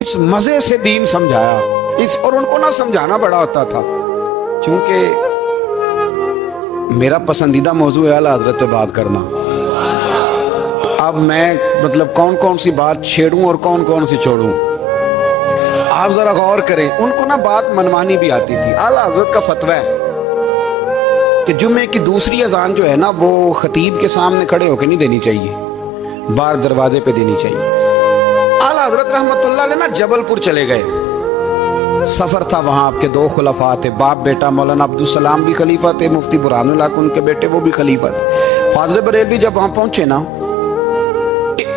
اس مزے سے دین سمجھایا اور ان کو نہ سمجھانا بڑا ہوتا تھا، چونکہ میرا پسندیدہ موضوع ہے اعلیٰ حضرت پہ بات کرنا۔ اب میں کون کون سی بات چھیڑوں اور کون کون سی چھوڑوں، آپ ذرا غور کریں۔ ان کو نا بات منوانی بھی آتی تھی۔ اعلیٰ حضرت کا فتویٰ ہے کہ جمعے کی دوسری اذان جو ہے نا وہ خطیب کے سامنے کھڑے ہو کے نہیں دینی چاہیے، باہر دروازے پہ دینی چاہیے۔ اعلیٰ حضرت رحمت اللہ علیہ نا جبل پور چلے گئے، سفر تھا، وہاں آپ کے دو خلفاء تھے، باپ بیٹا، مولانا عبدالسلام بھی خلیفہ تھے، مفتی برہان اللہ ان کے بیٹے وہ بھی خلیفہ تھے۔ فاضل بریلوی جب وہاں پہنچے نا،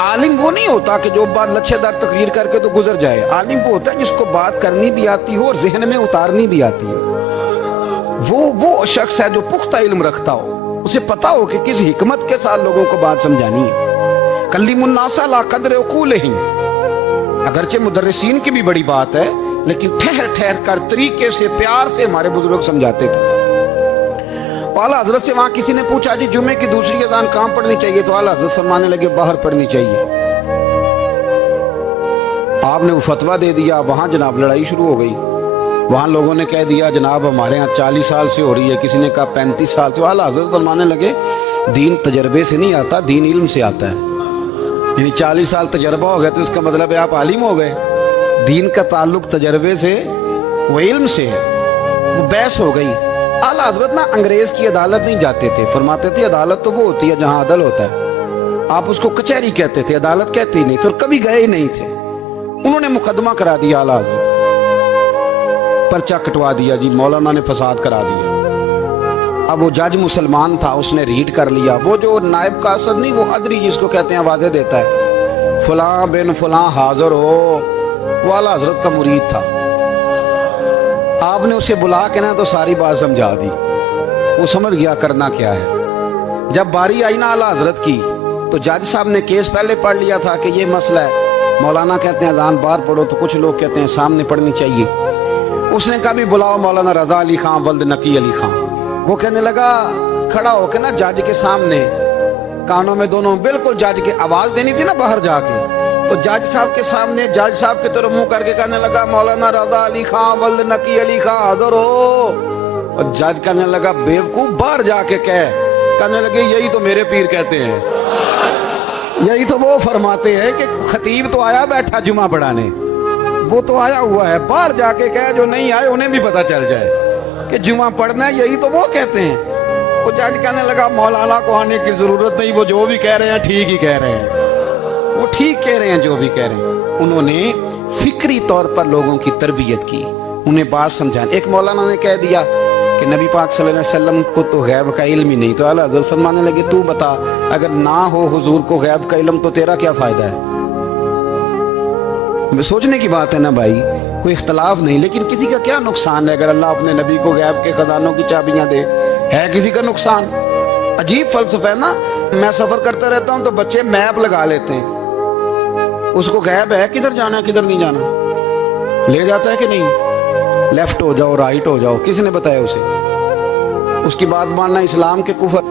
عالم وہ نہیں ہوتا کہ جو بات لچھے دار تقریر کر کے تو گزر جائے، عالم وہ ہوتا ہے جس کو بات کرنی بھی آتی ہو اور ذہن میں اتارنی بھی آتی ہو۔ وہ شخص ہے جو پختہ علم رکھتا ہو، اسے پتا ہو کہ کس حکمت کے ساتھ لوگوں کو بات سمجھانی ہے۔ کلم الناس علی قدر عقولہم، اگرچہ مدرسین کی بھی بڑی بات ہے، لیکن ٹھہر ٹھہر کر طریقے سے پیار سے ہمارے بزرگ سمجھاتے تھے۔ اعلیٰ حضرت سے وہاں کسی نے پوچھا جی جمعے کی دوسری اذان کہاں پڑھنی چاہیے، تو اعلیٰ حضرت فرمانے لگے باہر پڑھنی چاہیے۔ آپ نے وہ فتویٰ دے دیا، وہاں جناب لڑائی شروع ہو گئی۔ وہاں لوگوں نے کہہ دیا جناب ہمارے ہاں 40 سال سے ہو رہی ہے، کسی نے کہا 35 سال سے۔ اعلیٰ حضرت فرمانے لگے دین تجربے سے نہیں آتا، دین علم سے آتا ہے۔ یعنی 40 سال تجربہ ہو گیا تو اس کا مطلب ہے آپ عالم ہو گئے۔ دین کا تعلق تجربے سے وہ علم سے ہے۔ وہ بحث ہو گئی۔ اعلیٰ حضرت نا انگریز کی عدالت نہیں جاتے تھے، فرماتے تھے عدالت تو وہ ہوتی ہے جہاں عدل ہوتا ہے، آپ اس کو کچہری کہتے تھے، عدالت کہتے ہی نہیں تھے، اور کبھی گئے ہی نہیں تھے۔ انہوں نے مقدمہ کرا دیا، اعلیٰ حضرت پرچہ کٹوا دیا، جی مولانا نے فساد کرا دیا۔ اب وہ جج مسلمان تھا، اس نے ریڈ کر لیا، وہ جو نائب قاصد نہیں، وہ ادری جس کو کہتے ہیں آوازیں دیتا ہے، فلاں بن فلاں حاضر ہو، وہ اعلیٰ حضرت کا مرید تھا۔ آپ نے اسے بلا کے نا تو ساری بات سمجھا دی، وہ سمجھ گیا کرنا کیا ہے۔ جب باری آئی نا اعلیٰ حضرت کی تو جج صاحب نے کیس پہلے پڑھ لیا تھا کہ یہ مسئلہ ہے، مولانا کہتے ہیں اذان باہر پڑھو، تو کچھ لوگ کہتے ہیں سامنے پڑھنی چاہیے۔ اس نے کہا بھی بلاؤ مولانا رضا علی خان ولد نقی علی خان۔ وہ کہنے لگا کھڑا ہو کے نا جج کے سامنے، کانوں میں دونوں بالکل جج کے آواز دینی تھی نا باہر جا کے، تو جج صاحب کے سامنے جج صاحب کی طرف منہ کر کے کہنے لگا مولانا رضا علی خان ولد نقی علی خان حاضر ہو، اور جج کہنے لگا بیوقوف باہر جا کے کہنے لگے یہی تو میرے پیر کہتے ہیں، یہی تو وہ فرماتے ہیں کہ خطیب تو آیا بیٹھا جمعہ پڑھانے، وہ تو آیا ہوا ہے، باہر جا کے کہے جو نہیں آئے انہیں بھی پتہ چل جائے کہ جمعہ پڑھنا ہے، یہی تو وہ کہتے ہیں۔ وہ جج کہنے لگا مولانا کو آنے کی ضرورت نہیں، وہ جو بھی کہہ رہے ہیں ٹھیک ہی کہہ رہے ہیں، وہ ٹھیک کہہ رہے ہیں جو بھی کہہ رہے ہیں۔ انہوں نے فکری طور پر لوگوں کی تربیت کی، انہیں بات سمجھانے۔ ایک مولانا نے کہہ دیا کہ نبی پاک صلی اللہ علیہ وسلم کو تو غیب کا علم ہی نہیں، تو اعلیٰ حضرت فرمانے لگے تو بتا اگر نہ ہو حضور کو غیب کا علم تو تیرا کیا فائدہ ہے؟ سوچنے کی بات ہے نا بھائی، کوئی اختلاف نہیں، لیکن کسی کا کیا نقصان ہے اگر اللہ اپنے نبی کو غیب کے خزانوں کی چابیاں دے؟ ہے کسی کا نقصان؟ عجیب فلسفہ ہے نا۔ میں سفر کرتا رہتا ہوں تو بچے میپ لگا لیتے ہیں، اس کو غیب ہے کدھر جانا ہے کدھر نہیں جانا، لے جاتا ہے کہ نہیں، لیفٹ ہو جاؤ رائٹ ہو جاؤ، کس نے بتایا اسے؟ اس کی بات ماننا اسلام کے کفر۔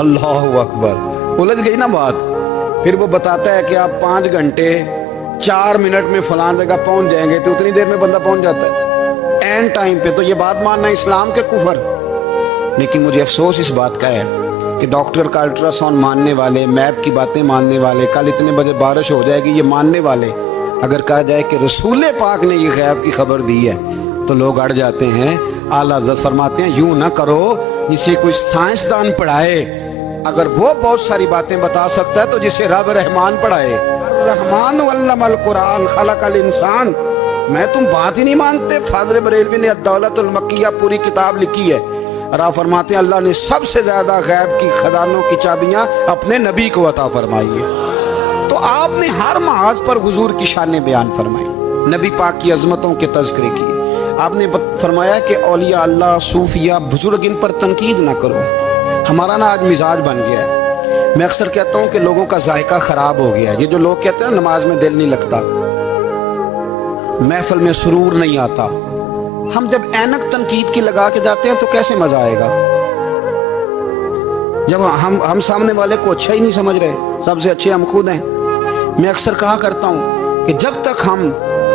اللہ اکبر، الجھ گئی نا بات۔ پھر وہ بتاتا ہے کہ آپ 5 گھنٹے 4 منٹ میں فلاں جگہ پہنچ جائیں گے، تو اتنی دیر میں بندہ پہنچ جاتا ہے این ٹائم پہ، تو یہ بات ماننا اسلام کے کفر۔ لیکن مجھے افسوس اس بات کا ہے کہ ڈاکٹر کا الٹرا ساؤنڈ ماننے والے، میپ کی باتیں ماننے والے، کل اتنے بجے بارش ہو جائے گی یہ ماننے والے، اگر کہا جائے کہ رسول پاک نے یہ غیب کی خبر دی ہے تو لوگ اڑ جاتے ہیں۔ اعلیٰ حضرت فرماتے ہیں یوں نہ کرو جسے کوئی سائنسدان پڑھائے، اگر وہ بہت ساری باتیں بتا سکتا ہے تو جسے رب رحمان پڑھائے۔ رحمان علم القرآن خلق الانسان، میں تم بات ہی نہیں مانتے؟ فاضل بریلوی نے الدولت المکیہ پوری کتاب لکھی ہے، اور آپ فرماتے ہیں اللہ نے سب سے زیادہ غیب کی خزانوں کی چابیاں اپنے نبی کو عطا فرمائی ہے۔ تو آپ نے ہر محاذ پر حضور کی شانیں بیان فرمائی، نبی پاک کی عظمتوں کے تذکرے کیے۔ آپ نے فرمایا کہ اولیاء اللہ، صوفیاء، بزرگ، ان پر تنقید نہ کرو۔ ہمارا نا آج مزاج بن گیا ہے، میں اکثر کہتا ہوں کہ لوگوں کا ذائقہ خراب ہو گیا ہے۔ یہ جو لوگ کہتے ہیں نا نماز میں دل نہیں لگتا، محفل میں سرور نہیں آتا، ہم جب اینک تنقید کی لگا کے جاتے ہیں تو کیسے مزہ آئے گا؟ جب ہم سامنے والے کو اچھا ہی نہیں سمجھ رہے، سب سے اچھے ہم خود ہیں۔ میں اکثر کہا کرتا ہوں کہ جب تک ہم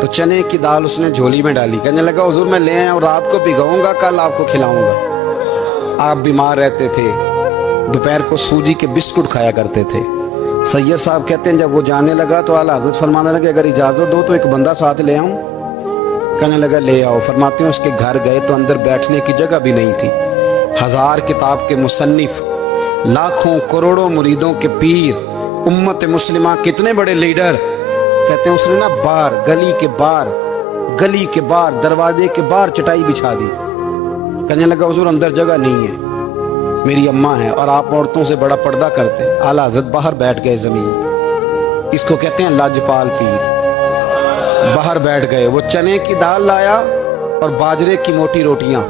تو چنے کی دال اس نے جھولی میں ڈالی، کہنے لگا حضور میں لے آیا ہوں، رات کو بھگاؤں گا، کل آپ کو کھلاؤں گا۔ آپ بیمار رہتے تھے، دوپہر کو سوجی کے بسکٹ کھایا کرتے تھے۔ سید صاحب کہتے ہیں جب وہ جانے لگا تو اعلیٰ حضرت فرمانے لگے اگر اجازت دو تو ایک بندہ ساتھ لے آؤں؟ کہنے لگا لے آؤ۔ فرماتے ہیں اس کے گھر گئے تو اندر بیٹھنے کی جگہ بھی نہیں تھی۔ 1000 کتاب کے مصنف، لاکھوں کروڑوں مریدوں کے پیر، امت مسلمہ کتنے بڑے لیڈر، کہتے ہیں اس نے نا باہر گلی کے باہر دروازے کے باہر چٹائی بچھا دی۔ کہنے لگا حضور اندر جگہ نہیں ہے، میری اماں ہے اور آپ عورتوں سے بڑا پردہ کرتے ہیں۔ اعلیٰ حضرت باہر بیٹھ گئے زمین پہ، اس کو کہتے ہیں لاجپال پیر۔ باہر بیٹھ گئے، وہ چنے کی دال لایا اور باجرے کی موٹی روٹیاں۔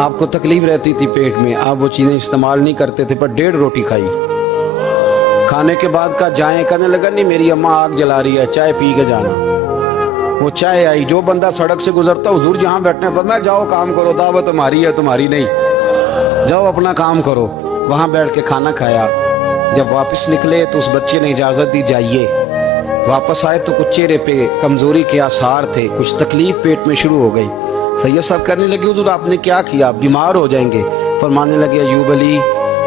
آپ کو تکلیف رہتی تھی پیٹ میں، آپ وہ چیزیں استعمال نہیں کرتے تھے، پر 1.5 روٹی کھائی۔ کھانے کے بعد کا جائیں، کہنے لگا نہیں میری اماں آگ جلا رہی ہے، چائے پی کے جانا۔ وہ چائے آئی، جو بندہ سڑک سے گزرتا حضور جہاں بیٹھنے فرمایا جاؤ کام کرو، دعوت ہماری ہے تمہاری نہیں، جاؤ اپنا کام کرو۔ وہاں بیٹھ کے کھانا کھایا۔ جب واپس نکلے تو اس بچے نے اجازت دی جائیے۔ واپس آئے تو کچھ چہرے پہ کمزوری کے آثار تھے، کچھ تکلیف پیٹ میں شروع ہو گئی۔ سید صاحب کرنے لگے حضور آپ نے کیا کیا، بیمار ہو جائیں گے۔ فرمانے لگے ایوب علی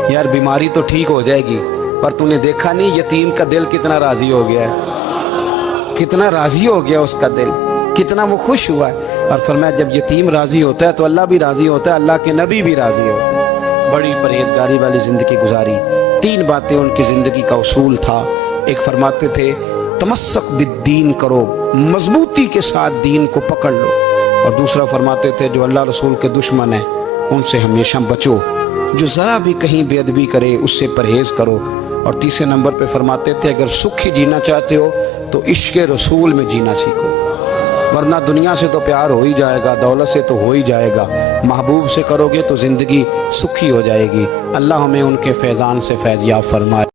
یار بیماری تو ٹھیک ہو جائے گی، پر تو نے دیکھا نہیں یتیم کا دل کتنا راضی ہو گیا ہے، کتنا راضی ہو گیا اس کا دل، کتنا وہ خوش ہوا ہے۔ اور فرمایا جب یتیم راضی ہوتا ہے تو اللہ بھی راضی ہوتا ہے، اللہ کے نبی بھی راضی ہوتے ہیں۔ بڑی پرہیزگاری والی زندگی گزاری۔ 3 باتیں ان کی زندگی کا اصول تھا۔ ایک فرماتے تھے تمسک بالدین کرو، مضبوطی کے ساتھ دین کو پکڑ لو، اور دوسرا فرماتے تھے جو اللہ رسول کے دشمن ہیں ان سے ہمیشہ بچو، جو ذرا بھی کہیں بے ادبی کرے اس سے پرہیز کرو، اور تیسرے نمبر پہ فرماتے تھے اگر سکھی جینا چاہتے ہو تو عشق رسول میں جینا سیکھو، ورنہ دنیا سے تو پیار ہو ہی جائے گا، دولت سے تو ہو ہی جائے گا، محبوب سے کرو گے تو زندگی سکھی ہو جائے گی۔ اللہ ہمیں ان کے فیضان سے فیض یاب فرمائے۔